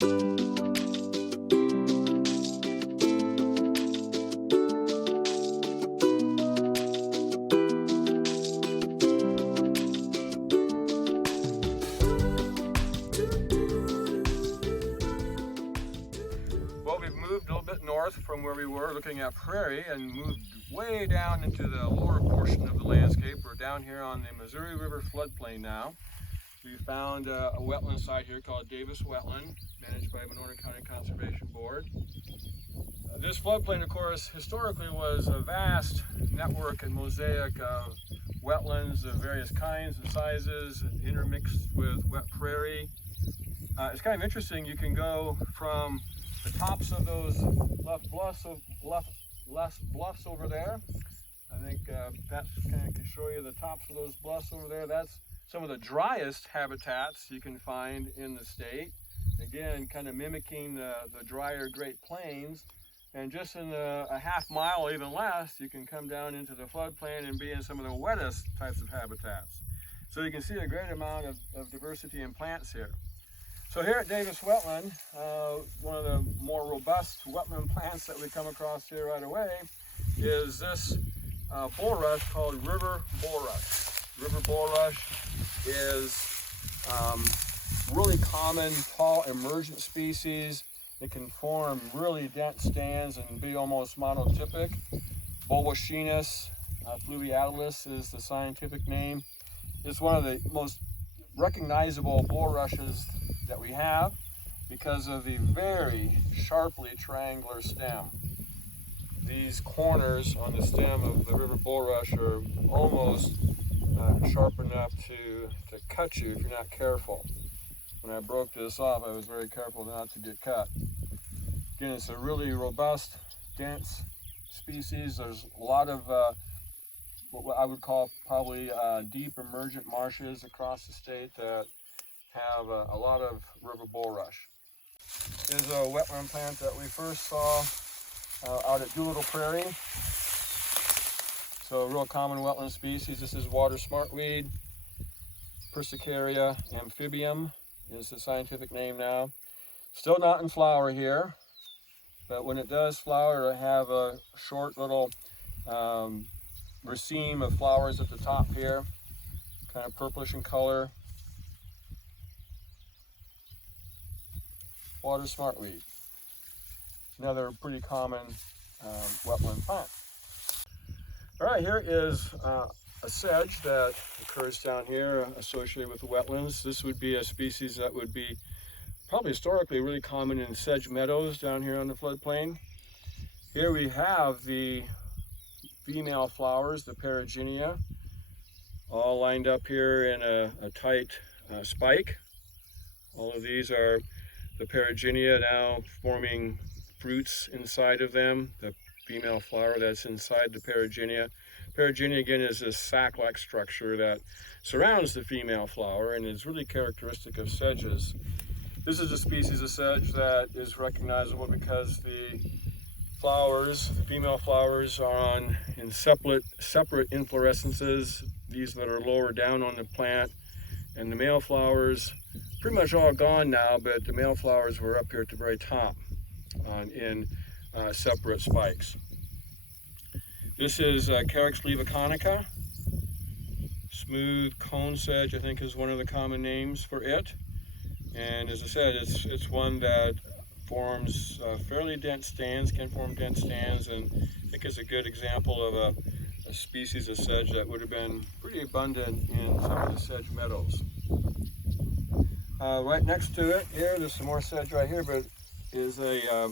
Well, we've moved a little bit north from where we were looking at prairie and moved way down into the lower portion of the landscape. We're down here on the Missouri River floodplain now. We found a wetland site here called Davis Wetland, managed by Monona County Conservation Board. This floodplain, of course, historically was a vast network and mosaic of wetlands of various kinds and sizes, intermixed with wet prairie. It's kind of interesting. You can go from the tops of those left bluffs over there. I think that's kind of can show you the tops of those bluffs over there. That's some of the driest habitats you can find in the state. Again, kind of mimicking the drier Great Plains. And just in a half mile or even less, you can come down into the floodplain and be in some of the wettest types of habitats. So you can see a great amount of diversity in plants here. So here at Davis Wetland, one of the more robust wetland plants that we come across here right away is this bulrush called river bulrush. River bulrush is really common tall emergent species. It can form really dense stands and be almost monotypic. Bulbochinus fluviatilis is the scientific name. It's one of the most recognizable bulrushes that we have because of the very sharply triangular stem. These corners on the stem of the river bulrush are almost sharp enough to cut you if you're not careful. When I broke this off, I was very careful not to get cut. Again, it's a really robust, dense species. There's a lot of what I would call probably deep emergent marshes across the state that have a lot of river bulrush. This is a wetland plant that we first saw out at Doolittle Prairie. So a real common wetland species. This is water smartweed. Persicaria amphibium is the scientific name now. Still not in flower here, but when it does flower, it'll have a short little raceme of flowers at the top here, kind of purplish in color. Water smartweed, another pretty common wetland plant. All right, here is a sedge that occurs down here associated with the wetlands. This would be a species that would be probably historically really common in sedge meadows down here on the floodplain. Here we have the female flowers, the Perigynia, all lined up here in a tight spike. All of these are the Perigynia now forming fruits inside of them. The female flower that's inside the Perigynia. Perigynia again is this sac-like structure that surrounds the female flower and is really characteristic of sedges. This is a species of sedge that is recognizable because the flowers, the female flowers, are in separate inflorescences, these that are lower down on the plant, and the male flowers pretty much all gone now, but the male flowers were up here at the very top in separate spikes. This is Carex leviconica. Smooth cone sedge, I think, is one of the common names for it. And as I said, it's one that forms fairly dense stands, can form dense stands, and I think is a good example of a species of sedge that would have been pretty abundant in some of the sedge meadows. Right next to it here, there's some more sedge right here, but is a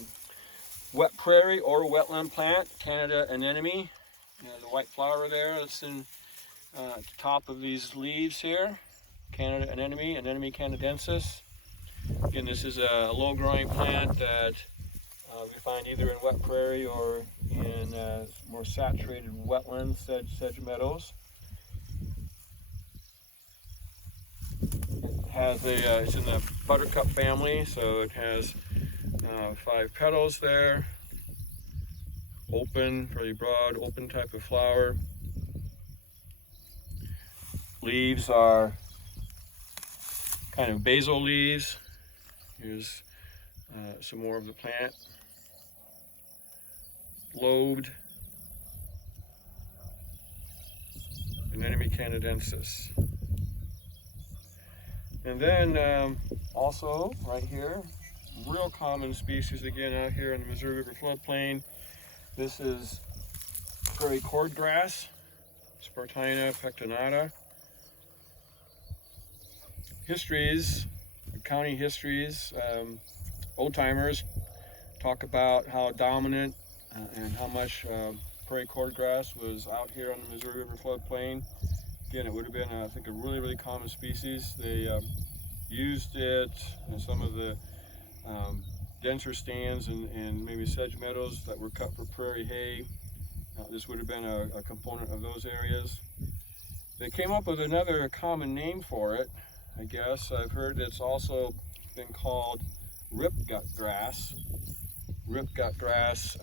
wet prairie or wetland plant, Canada anemone. The white flower there that's in at the top of these leaves here, Canada anemone, Anemone canadensis. Again, this is a low-growing plant that we find either in wet prairie or in more saturated wetlands, sedge meadows. It's in the buttercup family, so it has 5 petals there. Open, really broad, open type of flower. Leaves are kind of basal leaves. Here's some more of the plant. Lobed Anemone canadensis. And then also right here, real common species again out here in the Missouri River floodplain. This is prairie cordgrass, Spartina pectinata. Histories, county histories, old timers talk about how dominant and how much prairie cordgrass was out here on the Missouri River floodplain. Again, it would have been, I think, a really, really common species. They used it in some of the denser stands and maybe sedge meadows that were cut for prairie hay. This would have been a component of those areas. They came up with another common name for it, I guess. I've heard it's also been called ripgut grass. Ripgut grass,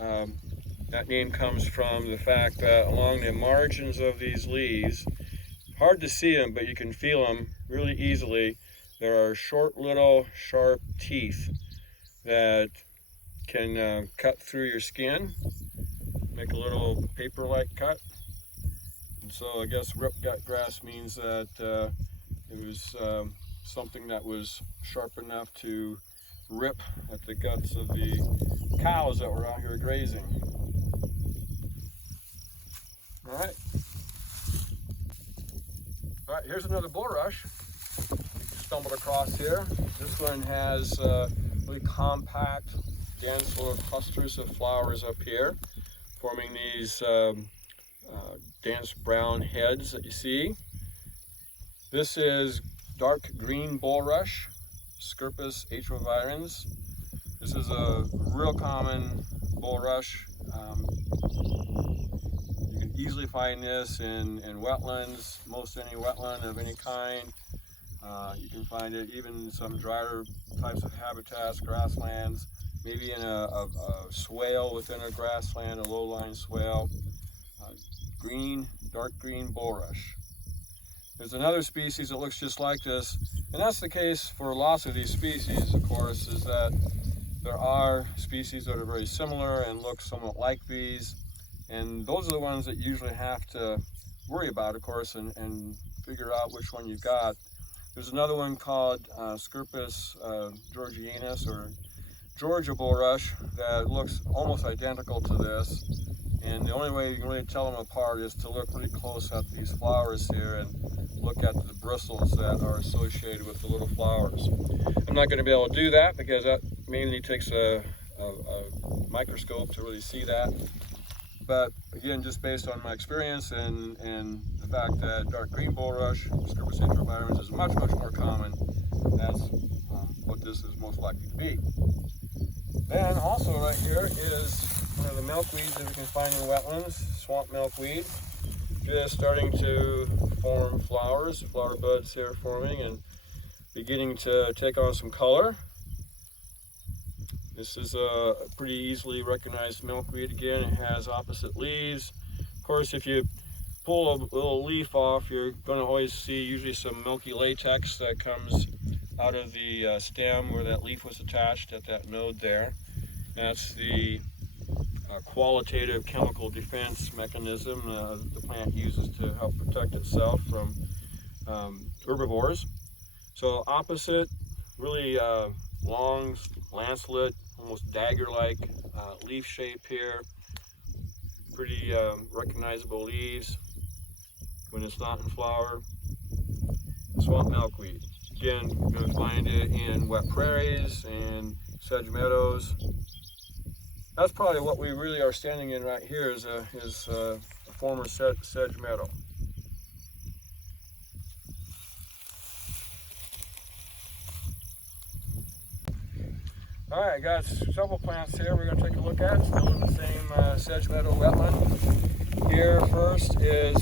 that name comes from the fact that along the margins of these leaves, hard to see them, but you can feel them really easily. There are short little sharp teeth that can cut through your skin, make a little paper-like cut. And so I guess ripgut grass means that it was something that was sharp enough to rip at the guts of the cows that were out here grazing. All right, here's another bulrush stumbled across here. This one has really compact, dense little clusters of flowers up here, forming these dense brown heads that you see. This is dark green bulrush, Scirpus atrovirens. This is a real common bulrush. You can easily find this in wetlands, most any wetland of any kind. You can find it even in some drier types of habitats, grasslands, maybe in a swale within a grassland, a low-lying swale. Green, dark green bulrush. There's another species that looks just like this, and that's the case for lots of these species, of course, is that there are species that are very similar and look somewhat like these, and those are the ones that you usually have to worry about, of course, and figure out which one you've got. There's another one called Scirpus georgianus, or Georgia bulrush, that looks almost identical to this. And the only way you can really tell them apart is to look really close at these flowers here and look at the bristles that are associated with the little flowers. I'm not going to be able to do that because that mainly takes a microscope to really see that. But again, just based on my experience and the fact that dark green bulrush, Scirpus atrovirens, is much, much more common, that's what this is most likely to be. Then also right here is one of the milkweeds that we can find in wetlands, swamp milkweed. Just starting to form flowers, flower buds here forming and beginning to take on some color. This is a pretty easily recognized milkweed. Again, it has opposite leaves. Of course, if you pull a little leaf off, you're going to always see usually some milky latex that comes out of the stem where that leaf was attached at that node there. That's the qualitative chemical defense mechanism the plant uses to help protect itself from herbivores. So opposite, really long, lancelet, almost dagger-like leaf shape here. Pretty recognizable leaves when it's not in flower. Swamp milkweed. Again, you're going to find it in wet prairies and sedge meadows. That's probably what we really are standing in right here is a former sedge meadow. All right, I got several plants here we're going to take a look at, still in the same sedge meadow wetland. Here first is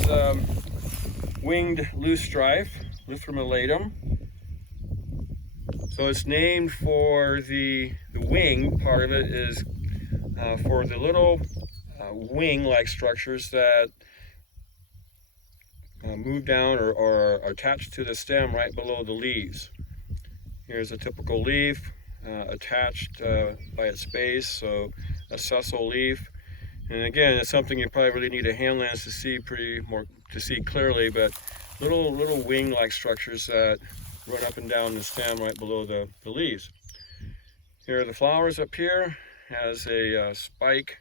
winged loosestrife, Lythrum. So it's named for the wing part of it is for the little wing-like structures that move down or are attached to the stem right below the leaves. Here's a typical leaf. attached by its base, so a sessile leaf. And again, it's something you probably really need a hand lens to see clearly, but little wing-like structures that run up and down the stem right below the leaves. Here are the flowers up here. Has a spike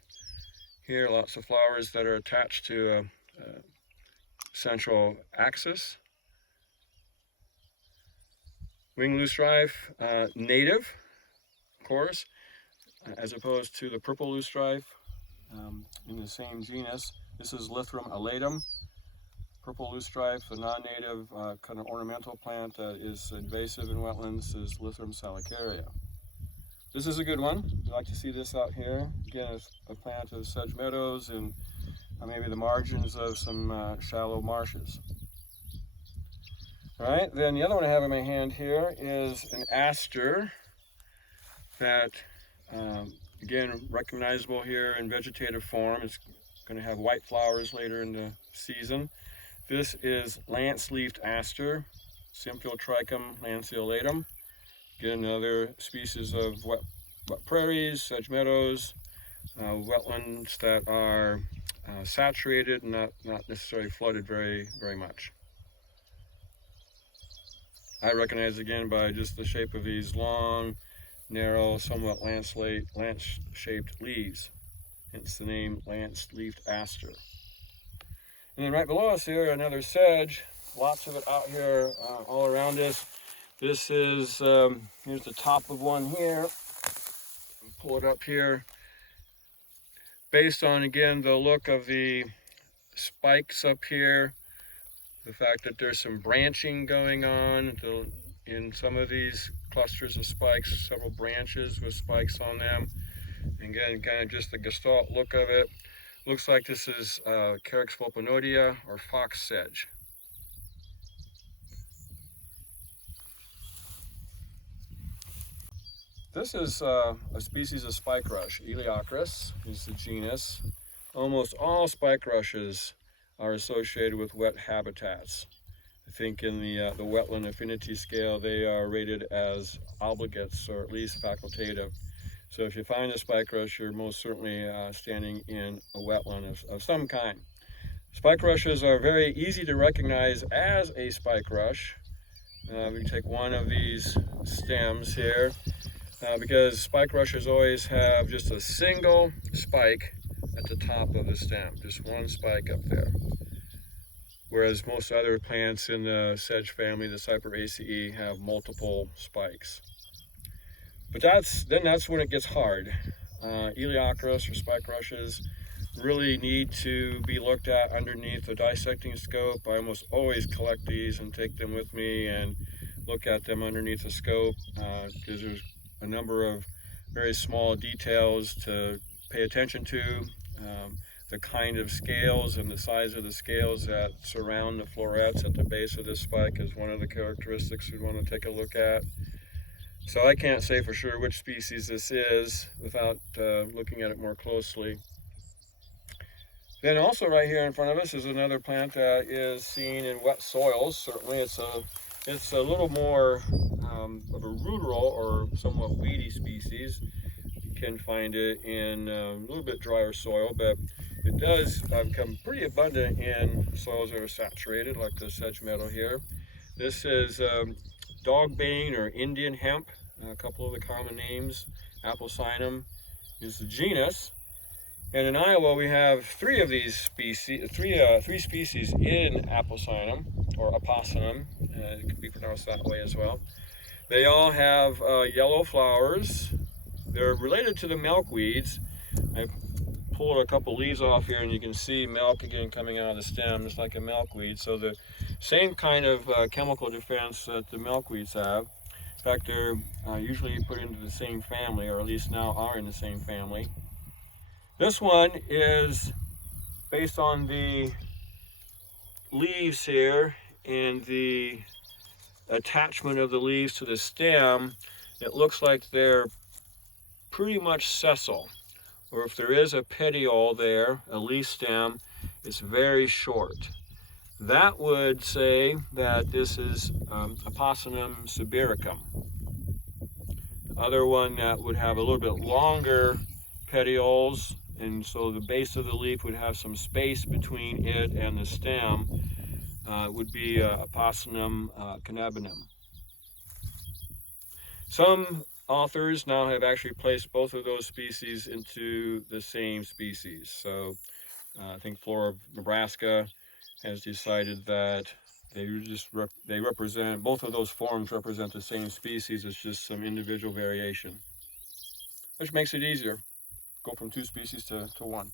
here, lots of flowers that are attached to a central axis. Wing loosestrife, native, of course, as opposed to the purple loosestrife in the same genus. This is Lythrum elatum. Purple loosestrife, the non-native kind of ornamental plant that is invasive in wetlands, is Lythrum salicaria. This is a good one. You like to see this out here. Again, it's a plant of sedge meadows and maybe the margins of some shallow marshes. All right, then the other one I have in my hand here is an aster that, again, recognizable here in vegetative form. It's going to have white flowers later in the season. This is lance-leafed aster, Symphylltrichum lanceolatum. Again, another species of wet prairies, sedge meadows, wetlands that are saturated and not necessarily flooded very much. I recognize again by just the shape of these long, narrow, somewhat lance-shaped leaves, hence the name lance-leafed aster. And then right below us here, another sedge, lots of it out here all around us. This is, here's the top of one here. Pull it up here. Based on, again, the look of the spikes up here, the fact that there's some branching going on in some of these clusters of spikes, several branches with spikes on them. And again, kind of just the gestalt look of it. Looks like this is Carex vulpinoidea or fox sedge. This is a species of spike rush. Eleochris is the genus. Almost all spike rushes are associated with wet habitats. I think in the wetland affinity scale, they are rated as obligates, or at least facultative. So if you find a spike rush, you're most certainly standing in a wetland of some kind. Spike rushes are very easy to recognize as a spike rush. We can take one of these stems here, because spike rushes always have just a single spike at the top of the stem, just one spike up there. Whereas most other plants in the sedge family, the Cyperaceae, have multiple spikes. But that's when it gets hard. Eleochris or spike rushes really need to be looked at underneath a dissecting scope. I almost always collect these and take them with me and look at them underneath a scope, because there's a number of very small details to pay attention to. The kind of scales and the size of the scales that surround the florets at the base of this spike is one of the characteristics we want to take a look at. So I can't say for sure which species this is without looking at it more closely. Then also right here in front of us is another plant that is seen in wet soils. Certainly it's a little more of a ruderal or somewhat weedy species. You can find it in a little bit drier soil, but it does become pretty abundant in soils that are saturated, like the sedge meadow here. This is dogbane or Indian hemp, a couple of the common names. Apocynum is the genus. And in Iowa, we have three of these species, three species in Apocynum, or Apocynum. It could be pronounced that way as well. They all have yellow flowers. They're related to the milkweeds. I pulled a couple leaves off here, and you can see milk again coming out of the stem, just like a milkweed. So the same kind of chemical defense that the milkweeds have. In fact, they're usually put into the same family, or at least now are in the same family. This one is based on the leaves here and the attachment of the leaves to the stem. It looks like they're pretty much sessile, or if there is a petiole there, a leaf stem, it's very short. That would say that this is Apocynum sibiricum. other one that would have a little bit longer petioles, and so the base of the leaf would have some space between it and the stem, would be Apocynon cannabinum. Some authors now have actually placed both of those species into the same species. So I think Flora of Nebraska has decided that they represent, both of those forms represent the same species. It's just some individual variation, which makes it easier. Go from 2 species to 1.